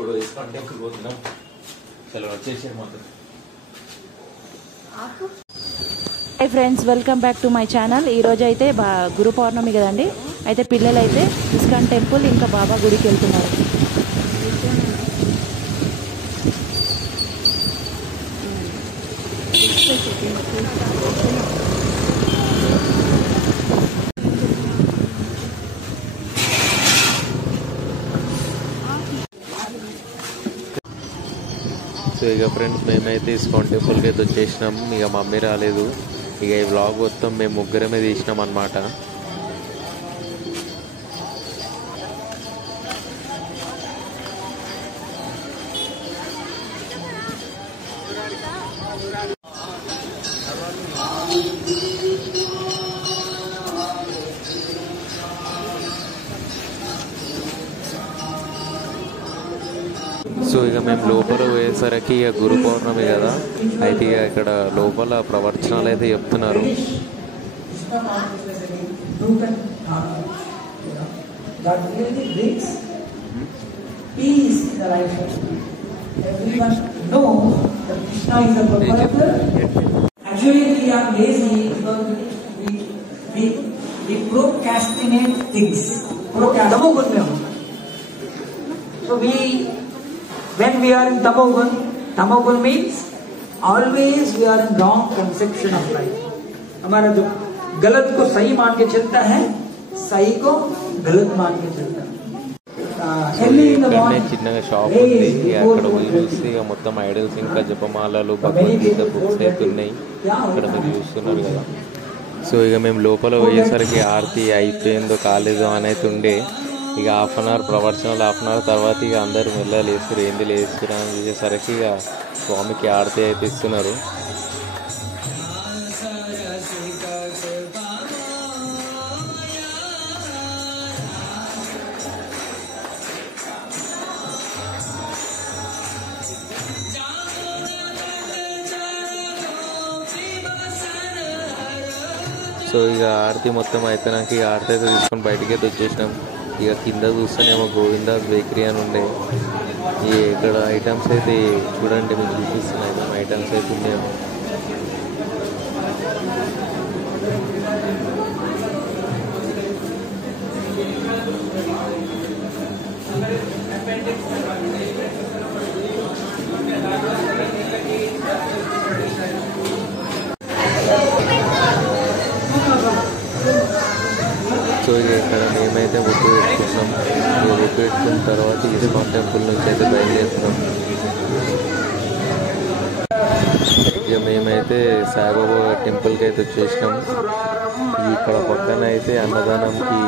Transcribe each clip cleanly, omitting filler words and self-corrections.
ఇప్పుడు ISKCON temple పోతున్నాం. చలో వచ్చేసారు మాత్రం. Hi friends, welcome back to my channel. ఈరోజు అయితే గురు పౌర్ణమి కదండి. అయితే పిల్లలు అయితే ఇస్కాన్ టెంపుల్ ఇంకా బాబా గుడికి వెళ్తున్నారు. సో ఇక ఫ్రెండ్స్ మేమైతే ఇస్కాన్ టెంపుల్కి అయితే వచ్చేసినాం. ఇక మమ్మీ రాలేదు. ఇక ఈ వ్లాగ్ మొత్తం మేము ముగ్గురమే తీసినాం అన్నమాట. సో ఇక మేము లోపల పోయేసరికి ఇక గురు పౌర్ణమి కదా, అయితే ఇక ఇక్కడ లోపల ప్రవచనాలు అయితే చెప్తున్నారు. When we are in tamogun means always we are in wrong conception of life. हमारा जो गलत को सही मान के चलता है, सही को गलत मान के चलता है. చిన్నగా షాప్ ఉంది. అక్కడ పోయి చూస్తే ఇక మొత్తం ఐడల్స్ ఇంకా జపమాలలు భగవద్గీత బుక్స్ అయితే ఉన్నాయి. ఇక్కడ మీరు చూస్తున్నారు కదా. సో ఇక మేము లోపల పోయేసరికి ఆరతి అయిపోయిందో కాలేదో అని అయితే ఉండే. ఇక హాఫ్ అన్ అవర్ ప్రవచనాలు, హాఫ్ అన్ అవర్ తర్వాత ఇక అందరూ మెల్ల లేస్తారు. ఏంది లేస్తురా అని చూసేసరికి ఇక స్వామికి ఆరతి అయితే ఇస్తున్నారు. సో ఇక ఆరతి మొత్తం అయిపోయినాక ఇక ఆరతి అయితే తీసుకొని బయటికి అయితే వచ్చేసినాం. ఇక కింద చూస్తేనేమో గోవిందాస్ బేకరీ అని ఉండే. ఇక్కడ ఐటమ్స్ అయితే చూడండి, మీకు చూపిస్తున్నాయి ఐటమ్స్ అయితే ఉన్నాయేమో. సో ఇక ఇక్కడ మేమైతే బుక్ పెట్టుకున్నాం. ఇక బుక్ పెట్టుకున్న తర్వాత ఇస్కాన్ టెంపుల్ నుంచి అయితే బయలుదేరుతున్నాం. ఇక మేమైతే సాయిబాబా టెంపుల్కి అయితే వచ్చేసినాం. ఇక్కడ పక్కన అయితే అన్నదానంకి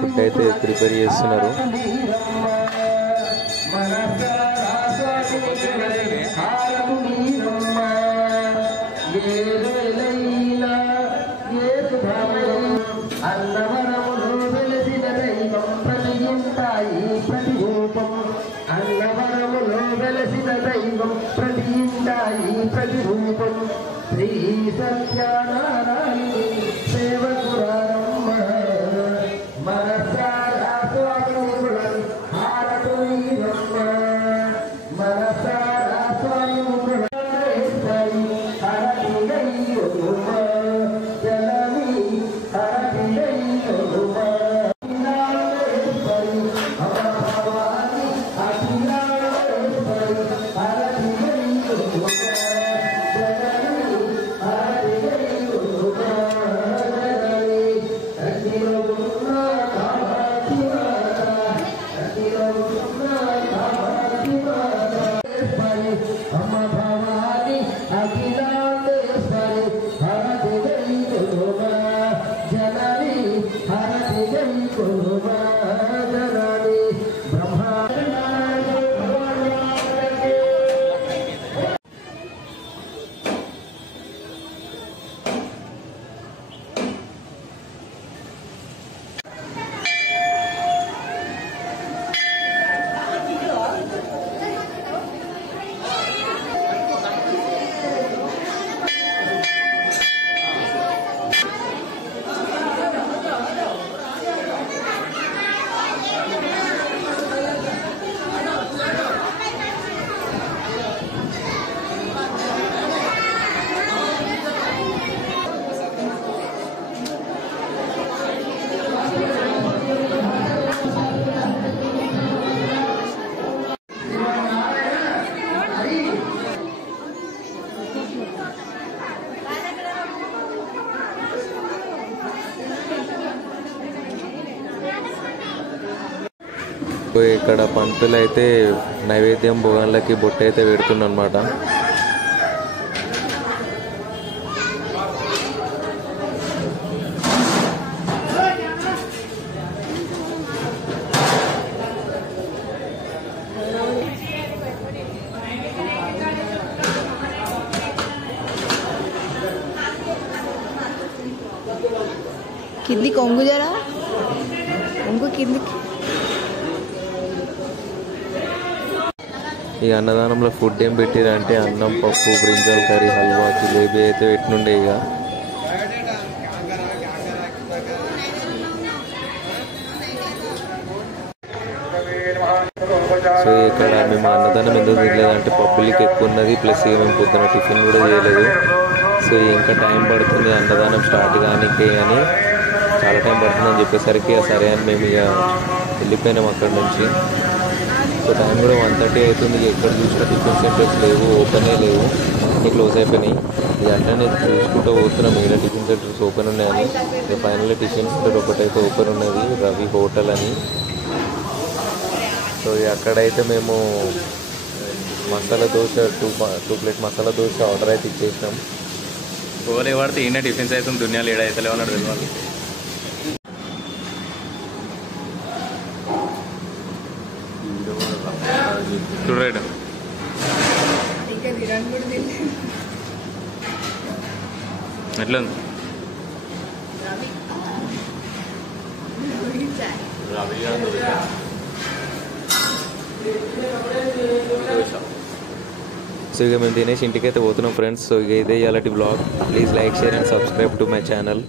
ఫుడ్ అయితే ప్రిపేర్ చేస్తున్నారు. శ్రీ సత్యనారాయణ సేవకురారమ్మ మనసారా స్వామి హారతురమ్మ మనసారా స్వామి ఇక్కడ పంతులు అయితే నైవేద్యం భోగాలకి బొట్టు అయితే పెడుతుందన్నమాట. కిందికి కొంగు జరా కొంగు కిందికి. ఈ అన్నదానంలో ఫుడ్ ఏం పెట్టిరంటే అన్నం, పప్పు, బ్రింజాల్ కర్రీ, హల్వా, జిలేబీ అయితే పెట్టినుండే. ఇక సో ఇక్కడ మేము అన్నదానం ఎందుకు తినలేదంటే పబ్లిక్ ఎక్కువ ఉన్నది, ప్లస్ ఇక మేము పొద్దున టిఫిన్ కూడా చేయలేదు. సో ఇంకా టైం పడుతుంది అన్నదానం స్టార్ట్ కానీకే అని, చాలా టైం పడుతుందని చెప్పేసరికి సరే అని మేము ఇక వెళ్ళిపోయినాం అక్కడ నుంచి. సో టైం కూడా 1:30 అవుతుంది. ఎక్కడ చూసినా టిఫిన్ సెంటర్స్ లేవు, ఓపెనే లేవు, అన్నీ క్లోజ్ అయిపోయినాయి. ఇది అట్లనే చూసుకుంటూ పోతున్నాం ఇక్కడ టిఫిన్ సెంటర్స్ ఓపెన్ ఉన్నాయని. ఇక ఫైనల్లీ టిఫిన్ సెంటర్ ఒకటైతే ఓపెన్ ఉన్నది, రవి హోటల్ అని. సో అక్కడైతే మేము మసాలా దోశ 2 ప్లేట్ మసాలా దోశ ఆర్డర్ అయితే ఇచ్చేసినాం. ఓలే వాడితే ఈయన టిఫిన్స్ అయితే దునియాలు ఏడైతే అన్నాడు తెలియాలి. చూడరాడు ఎట్లా ఉంది సో ఇక మేము తినేసి ఇంటికైతే పోతున్నాం ఫ్రెండ్స్. సో ఇక ఇదే ఇలాంటి blog. Please like, share and subscribe to my channel.